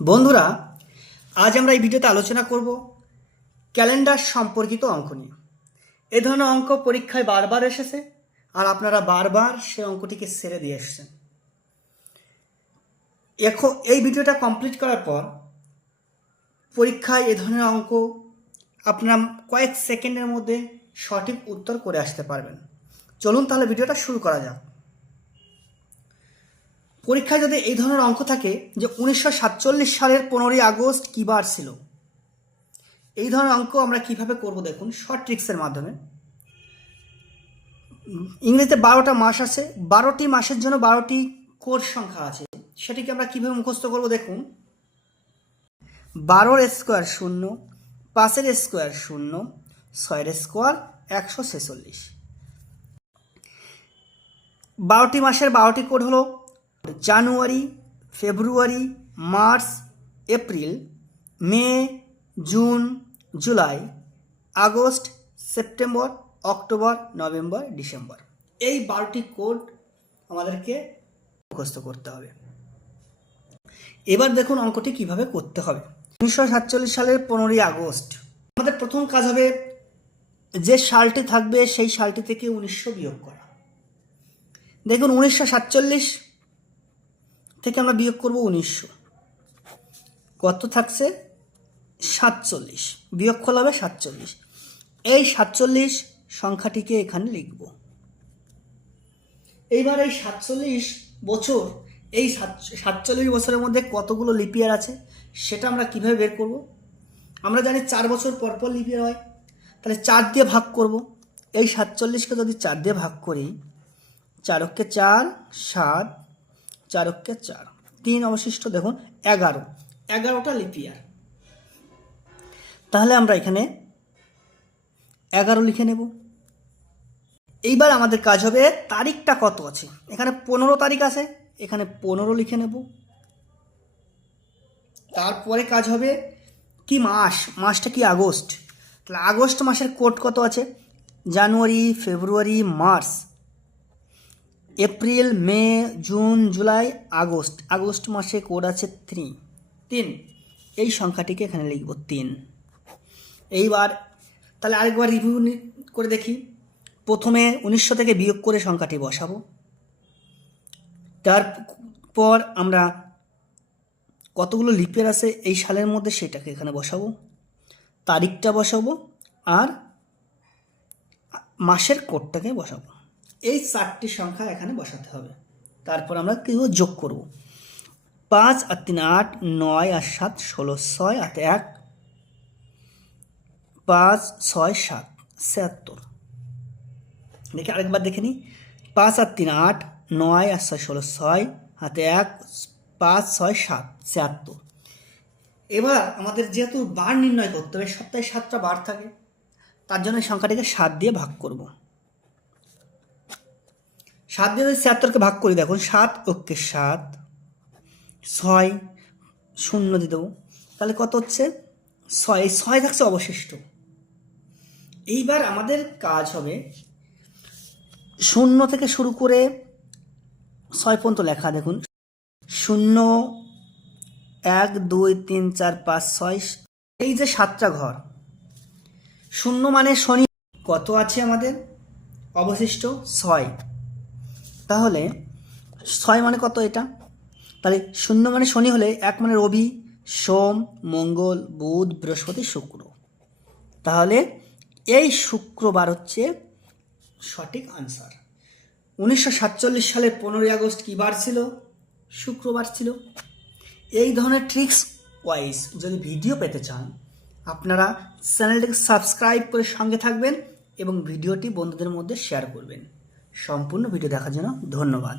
বন্ধুরা, আজ আমরা এই ভিডিওতে আলোচনা করব ক্যালেন্ডার সম্পর্কিত অঙ্ক নিয়ে। এ ধরনের অঙ্ক পরীক্ষায় বারবার এসেছে আর আপনারা বারবার সে অঙ্কটিকে ছেড়ে দিয়ে এসেছেন। এখন এই ভিডিওটা কমপ্লিট করার পর পরীক্ষায় এ ধরনের অঙ্ক আপনারা কয়েক সেকেন্ডের মধ্যে সঠিক উত্তর করে আসতে পারবেন। চলুন তাহলে ভিডিওটা শুরু করা যাক। পরীক্ষায় যদি এই ধরনের অঙ্ক থাকে যে 1947 সালের 15ই আগস্ট কী বার ছিল, এই ধরনের অঙ্ক আমরা কিভাবে করব দেখুন শর্ট ট্রিক্সের মাধ্যমে। ইংরেজিতে 12টা মাস আছে, 12টি মাসের জন্য 12টি কোড সংখ্যা আছে, সেটিকে আমরা কিভাবে মুখস্থ করব দেখুন। 12-র স্কোয়ার 0, 5-এর স্কোয়ার 0, 6-এর স্কোয়ার 146। 12টি মাসের 12টি কোড হলো January, February, March, April, May, June, July, August, September, October, November, December. এই 12টি কোড আমাদেরকে মুখস্থ করতে হবে। এবার দেখুন অঙ্কটি কিভাবে করতে হবে। 1947 সালের 15ই আগস্ট আমাদের প্রথম কাজ হবে যে সালটি থাকবে সেই সালটি থেকে 1900 বিয়োগ করা। দেখুন 1947 থেকে আমরা বিয়োগ করব 1900, কত থাকছে 47, বিয়োগফল হবে 47। এই 47 সংখ্যাটিকে এখানে লিখব। এইবার এই 47 বছর, এই 47 বছরের মধ্যে কতগুলো লিপ ইয়ার আছে সেটা আমরা কিভাবে বের করব। আমরা জানি 4 বছর পর পর লিপ ইয়ার হয়, তাহলে 4 দিয়ে ভাগ করব। এই 47কে যদি 4 দিয়ে ভাগ করি, 4 অক্ষে 4, 7, 4 অক্ষে 4, 3 অবশিষ্ট দেখুন 11টা লিপ ইয়ার। তাহলে আমরা এখানে 11 লিখে নেব। এইবার আমাদের কাজ হবে তারিখটা কত আছে। এখানে 15 তারিখ আছে, এখানে 15 লিখে নেব। তারপরে কাজ হবে কি মাস, মাসটা কি আগস্ট, তাহলে আগস্ট মাসের কোড কত আছে, জানুয়ারি, February, March, April, May, June, July, August. August মাসে কোড আছে 3। এই সংখ্যাটিকে এখানে লিখব 3। এইবার তাহলে আরেকবার রিভিউ করে দেখি। প্রথমে 1900 থেকে বিয়োগ করে সংখ্যাটি বসাবো, তারপর আমরা কতগুলো লিপের আছে এই সালের মধ্যে সেটাকে এখানে বসাবো, তারিখটা বসাবো আর মাসের কোডটাকে বসাবো। এই 4টি সংখ্যা এখানে বসাতে হবে। তারপর আমরা কি যোগ করব, 5 আর 3 8, 9 আর 7 16, 6 আর 1 5, 6 7 76। দেখি আরেকবার দেখে নিই। 5 আর 3 8, 9 আর 6 16, 6 হাতে 1 5 6 7 76। এবার আমাদের যেহেতু বার নির্ণয় করতে হবে, সপ্তাহে 7টা বার থাকে, তার জন্য সংখ্যাটিকে 7 দিয়ে ভাগ করব। 7 দিয়ে যদি 76কে ভাগ করি, দেখুন 7 অক্ষে 7, 6 0 দিয়ে দেবো, তাহলে কত হচ্ছে 6। এই 6 থাকছে অবশিষ্ট। এইবার আমাদের কাজ হবে 0 থেকে শুরু করে 6 পর্যন্ত লেখা। দেখুন 0 1 2 3 4 5 6, এই যে 7টা ঘর, 0 মানে শনি, কত আছে আমাদের অবশিষ্ট 6। তাহলে 6 মানে কত এটা, তাহলে 0 মানে শনি হলে 1 মানে রবি, সোম, মঙ্গল, বুধ, বৃহস্পতি, শুক্র। তাহলে এই শুক্রবার হচ্ছে সঠিক আনসার। 1947 সালের 15ই আগস্ট কী বার ছিল, শুক্রবার ছিল। এই ধরনের ট্রিক্স ওয়াইজ যদি ভিডিও পেতে চান, আপনারা চ্যানেলটিকে সাবস্ক্রাইব করে সঙ্গে থাকবেন এবং ভিডিওটি বন্ধুদের মধ্যে শেয়ার করবেন। সম্পূর্ণ ভিডিও দেখার জন্য ধন্যবাদ।